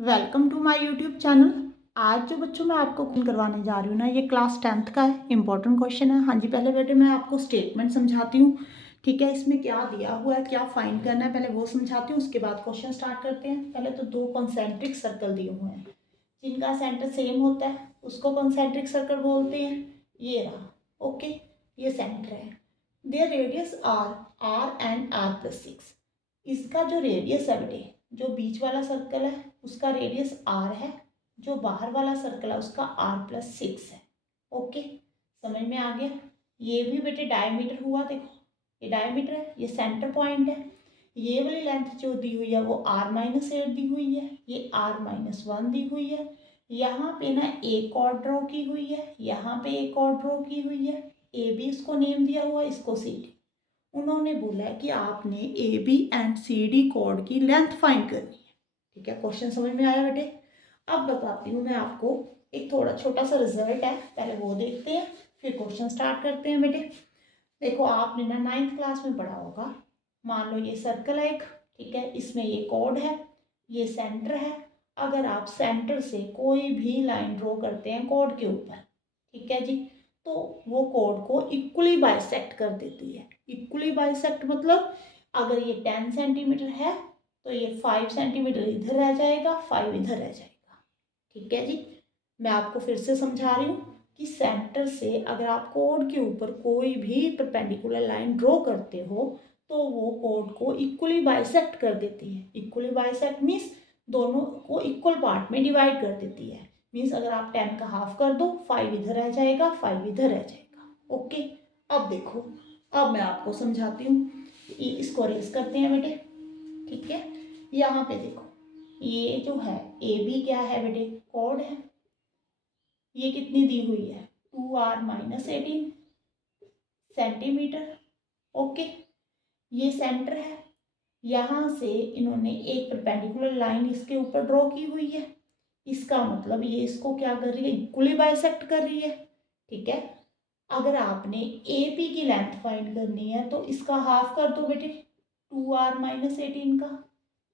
Welcome to my YouTube channel. आज जो बच्चों मैं आपको करवाने जा रही हूँ ना, ये क्लास 10th का है, इंपॉर्टेंट क्वेश्चन है। हाँ जी, पहले बेटे मैं आपको स्टेटमेंट समझाती हूँ, ठीक है। इसमें क्या दिया हुआ है, क्या फाइंड करना है, पहले वो समझाती हूँ, उसके बाद क्वेश्चन स्टार्ट करते हैं। पहले तो दो कॉन्सेंट्रिक सर्कल दिए हुए हैं, जिनका सेंटर सेम होता है उसको कॉन्सेंट्रिक सर्कल बोलते हैं। ये रहा, ओके, ये सेंटर है। Their radius R and R+6। इसका जो रेडियस है बेटे, जो बीच वाला सर्कल है उसका रेडियस R है, जो बाहर वाला सर्कल है उसका R+6 है। ओके, समझ में आ गया। ये भी बेटे डायमीटर हुआ, देखो ये डायमीटर है, ये सेंटर पॉइंट है। ये वाली लेंथ जो दी हुई है वो R-8 दी हुई है, ये R-1 दी हुई है। यहाँ पे ना एक और ड्रॉ की हुई है, यहाँ पे एक और ड्रॉ की हुई है। ए बी इसको नेम दिया हुआ, इसको सी डी। उन्होंने बोला है कि आपने A B and C D chord की लेंथ फाइंड करनी है, ठीक है। क्वेश्चन समझ में आया बेटे। अब बताती हूँ मैं आपको, एक थोड़ा छोटा सा रिजल्ट है, पहले वो देखते हैं फिर क्वेश्चन स्टार्ट करते हैं बेटे। देखो आपने ना 9th क्लास में पढ़ा होगा। मान लो ये सर्कल है एक, ठीक है, इसमें ये कॉर्ड है, ये सेंटर है। अगर आप सेंटर से कोई भी लाइन ड्रॉ करते हैं कॉर्ड के ऊपर, ठीक है जी, तो वो कॉर्ड को इक्वली बाइसेक्ट कर देती है। इक्वली बाइसेक्ट मतलब अगर ये 10 सेंटीमीटर है तो ये 5 सेंटीमीटर इधर रह जाएगा, 5 इधर रह जाएगा, ठीक है जी। मैं आपको फिर से समझा रही हूँ कि सेंटर से अगर आप कोड के ऊपर कोई भी परपेंडिकुलर लाइन ड्रॉ करते हो तो वो कोड को इक्वली बाइसेक्ट कर देती है। इक्वली बाइसेक्ट मीन्स दोनों को इक्वल पार्ट में डिवाइड कर देती है। मीन्स अगर आप 10 का हाफ कर दो, 5 इधर रह जाएगा, 5 इधर रह जाएगा। ओके, अब देखो, अब मैं आपको समझाती हूँ। इसको रेस करते हैं बेटे, ठीक है। यहाँ पे देखो, ये जो है ए बी क्या है बेटे, कोड है। ये कितनी दी हुई है, 2R-18 सेंटीमीटर। ओके, ये सेंटर है। यहाँ से इन्होंने एक परपेंडिकुलर लाइन इसके ऊपर ड्रॉ की हुई है। इसका मतलब ये इसको क्या कर रही है, इक्वली बाइसेक्ट कर रही है, ठीक है। अगर आपने ए पी की लेंथ फाइंड करनी है तो इसका हाफ कर दो बेटे, 2R-18 का।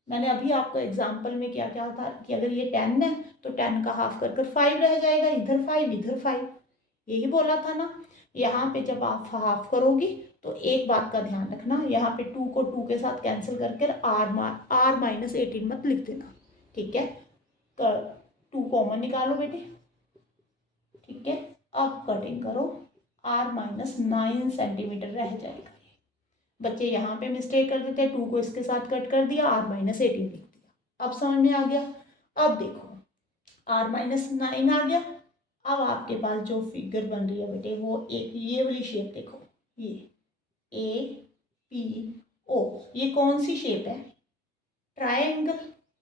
मैंने अभी आपको एग्जाम्पल में क्या क्या था कि अगर ये 10 है तो 10 का हाफ कर 5 रह जाएगा, इधर 5 इधर 5, यही बोला था ना। यहाँ पे जब आप हाफ करोगी तो एक बात का ध्यान रखना, यहाँ पे 2 को 2 के साथ कैंसिल करके R-18 मत लिख देना, ठीक है। तो 2 कॉमन निकालो बेटे, ठीक है। अब कटिंग करो, R-9 सेंटीमीटर रह जाएगा। बच्चे यहाँ पे मिस्टेक कर देते हैं, 2 को इसके साथ कट कर दिया, R-18 लिख दिया। अब समझ में आ गया। अब देखो R-9 आ गया। अब आपके पास जो फिगर बन रही है बेटे वो एक ये वाली शेप देखो, ये APO, ये कौन सी शेप है, ट्रायंगल।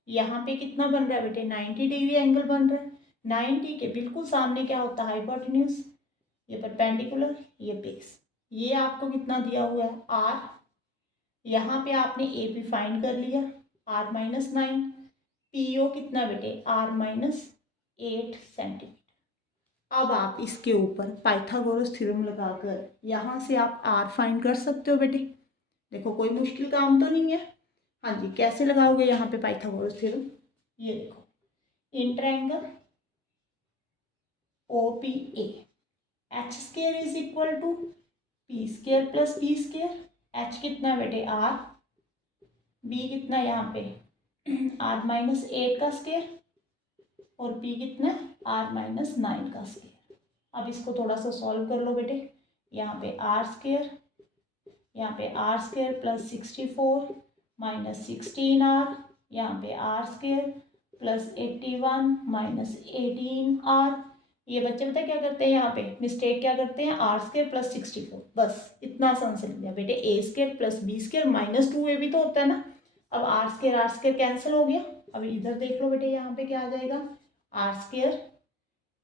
यहाँ पे कितना बन रहा है बेटे, 90 डिग्री एंगल बन रहा है। 90 के बिल्कुल सामने क्या होता है, हाइपोटेन्यूज। ये परपेंडिकुलर, ये बेस। ये आपको कितना दिया हुआ है, R। यहाँ पे आपने ए पी फाइंड कर लिया, R-9। PO कितना बेटे, R-8 सेंटीमीटर। अब आप इसके ऊपर पाइथागोरस थ्योरम लगाकर यहाँ से आप R फाइंड कर सकते हो बेटे। देखो कोई मुश्किल काम तो नहीं है। हाँ जी, कैसे लगाओगे यहाँ पे पाइथागोरस थ्योरम, ये देखो, in triangle OPA H² is equal to P² plus B²। H कितना बेटे, R। B कितना यहाँ पे R-8 का स्क्वायर, और P कितना, R-9 का स्क्वायर। अब इसको थोड़ा सा सॉल्व कर लो बेटे। यहाँ पे R², यहाँ पे R² प्लस 64 माइनस 16R, यहाँ पे R² प्लस 81 माइनस 18R। ये बच्चे पता क्या करते हैं, यहाँ पे मिस्टेक क्या करते हैं, R² प्लस 64, बस इतना आसान से लिया बेटे। A² plus B² minus 2AB तो होता है ना। अब R² कैंसिल हो गया। अब इधर देख लो बेटे, यहाँ पे क्या आ जाएगा, R²,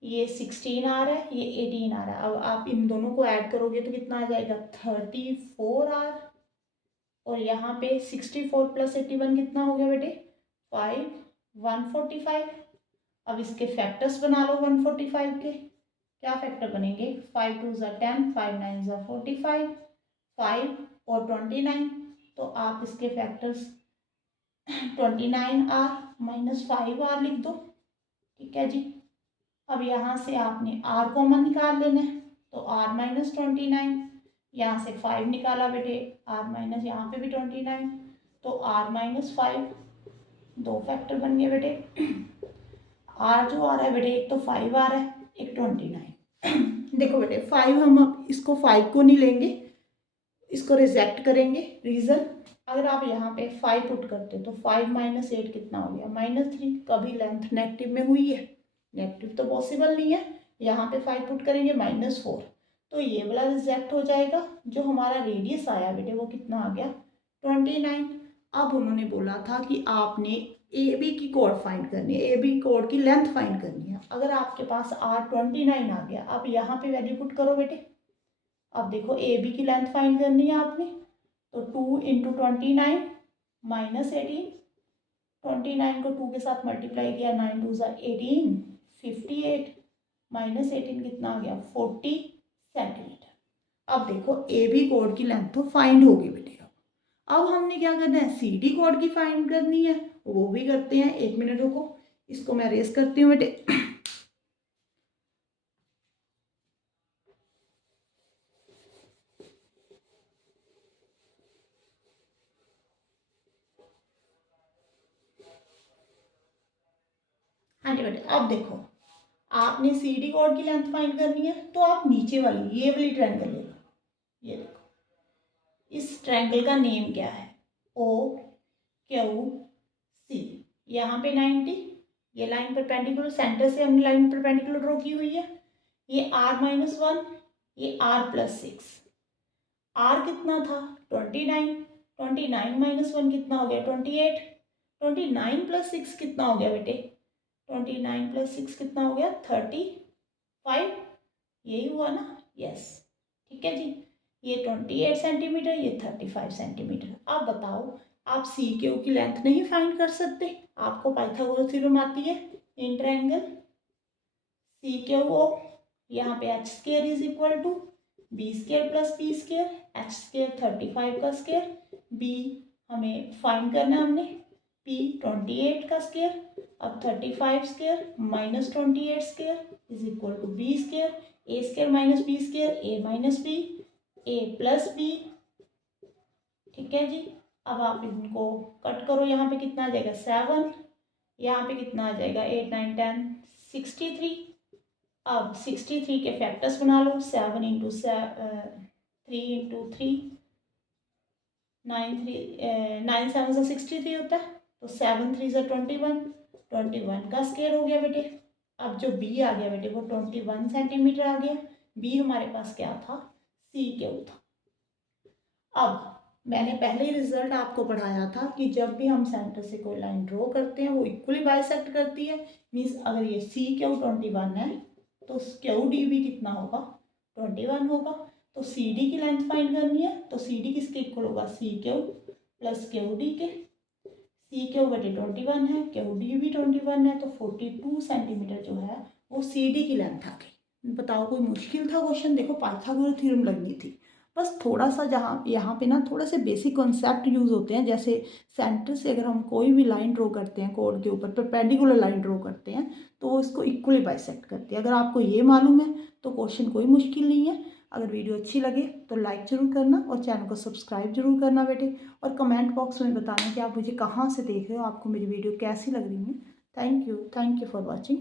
ये 16R है, ये 18R है। अब आप इन दोनों को ऐड करोगे तो कितना आ जाएगा, 34R। और यहाँ पे 64 प्लस 81 कितना हो गया बेटे, 5, 145। अब इसके फैक्टर्स बना लो 145 के। क्या फैक्टर बनेंगे, 5 2 ज़ा 10, 5 9 ज़ा 45, 5 और 29। तो आप इसके फैक्टर्स 29R, -5r लिख दो। ठीक है जी। अब यहाँ से आपने r कॉमन निकाल लेना है, तो r माइनस 29, यहाँ से 5 निकाला बेटे, r माइनस यहाँ पे भी 29, तो r माइनस 5, 2 फैक्टर बन गए बेटे। r जो आ रहा है बेटे, एक तो 5 आ रहा है, एक 29। देखो बेटे 5 हम अब इसको 5 को नहीं लेंगे, इसको रिजेक्ट करेंगे। रीज़न, अगर आप यहाँ पे 5 पुट करते तो 5 माइनस 8 कितना हो गया, -3। कभी लेंथ नेगेटिव में हुई है, नेगेटिव तो पॉसिबल नहीं है। यहाँ पे 5 पुट करेंगे -4, तो ये वाला रिजेक्ट हो जाएगा। जो हमारा रेडियस आया बेटे वो कितना आ गया, 29। अब उन्होंने बोला था कि आपने ए बी की कोड फाइंड करनी है, ए बी कोड की लेंथ फाइंड करनी है। अगर आपके पास r 29 आ गया, अब यहाँ पे वैल्यू पुट करो बेटे। अब देखो ए बी की लेंथ फाइंड करनी है आपने, तो 2 इंटू 29 माइनस 18, 29 को 2 के साथ मल्टीप्लाई किया, 9 2 18, 58 माइनस 18 कितना आ गया, 40 सेंटीमीटर। अब देखो ए बी कोड की लेंथ तो फाइंड होगी बेटे। अब हमने क्या करना है, सी डी कोड की फाइंड करनी है, वो भी करते हैं। 1 मिनट रुको, इसको मैं रेस करती हूँ बेटे। हाँ जी बेटे, अब देखो आपने सी डी कोड की लेंथ फाइंड करनी है, तो आप नीचे वाली ये वाली ट्रायंगल ले लो। ये देखो, इस ट्रायंगल का नेम क्या है, ओ क्यू सी। यहाँ पे 90, ये लाइन परपेंडिकुलर, सेंटर से हमने लाइन परपेंडिकुलर ड्रॉ की हुई है। ये r-1, ये r+6। r कितना था, 29, 29 माइनस 1 कितना हो गया, 28, 29 + 6 कितना हो गया बेटे, 29 + 6 कितना हो गया, 35। यही हुआ ना, यस। ठीक है जी, ये 28 सेंटीमीटर, ये 35 सेंटीमीटर। अब बताओ, आप सी क्यू की लेंथ नहीं फाइंड कर सकते? आपको पाइथागोरस थ्योरम आती है, in triangle C Q O, यहाँ पे h² is equal to b² + p², h² 35 का स्क्वायर, b हमें फाइंड करना है हमने, p 28 का स्क्वायर। अब 35 square minus 28 square is equal to b², a² minus b², a minus b, a plus b। ठीक है जी। अब आप इनको कट करो, यहाँ पे कितना आ जाएगा, 7, यहाँ पे कितना आ जाएगा, 8 9 10 63। अब 63 के फैक्टर्स बना लो, 7 इंटू 3 इंटू 3, 9 7 से 63 होता है, तो 7 3 से 21, 21 का स्क्वायर हो गया बेटे। अब जो बी आ गया बेटे वो 21 सेंटीमीटर आ गया। बी हमारे पास क्या था, सी क्यू था। अब मैंने पहले ही रिजल्ट आपको पढ़ाया था कि जब भी हम सेंटर से कोई लाइन ड्रॉ करते हैं वो इक्वली बाइसेक्ट करती है। मीन्स अगर ये सी क्यू 21 है तो क्यू डी भी कितना होगा, 21 होगा। तो सी डी की लेंथ फाइंड करनी है, तो सी डी किसके इक्वल होगा, C Q plus Q D के। सी क्यू बटे 21 है, क्यू डी भी 21 है, तो 42 सेंटीमीटर जो है वो सी डी की लेंथ आ गई। बताओ कोई मुश्किल था क्वेश्चन? देखो पाइथागोरस थ्योरम लगनी थी, बस थोड़ा सा जहाँ यहाँ पे ना थोड़ा से बेसिक कॉन्सेप्ट यूज़ होते हैं। जैसे सेंटर से अगर हम कोई भी लाइन ड्रॉ करते हैं, कोड के ऊपर परपेंडिकुलर लाइन ड्रॉ करते हैं, तो वो इसको इक्वली बाइसेक्ट करती है। अगर आपको ये मालूम है तो क्वेश्चन कोई मुश्किल नहीं है। अगर वीडियो अच्छी लगे तो लाइक ज़रूर करना और चैनल को सब्सक्राइब जरूर करना बेटे। और कमेंट बॉक्स में बताना कि आप मुझे कहाँ से देख रहे हो, आपको मेरी वीडियो कैसी लग रही है। Thank you for watching.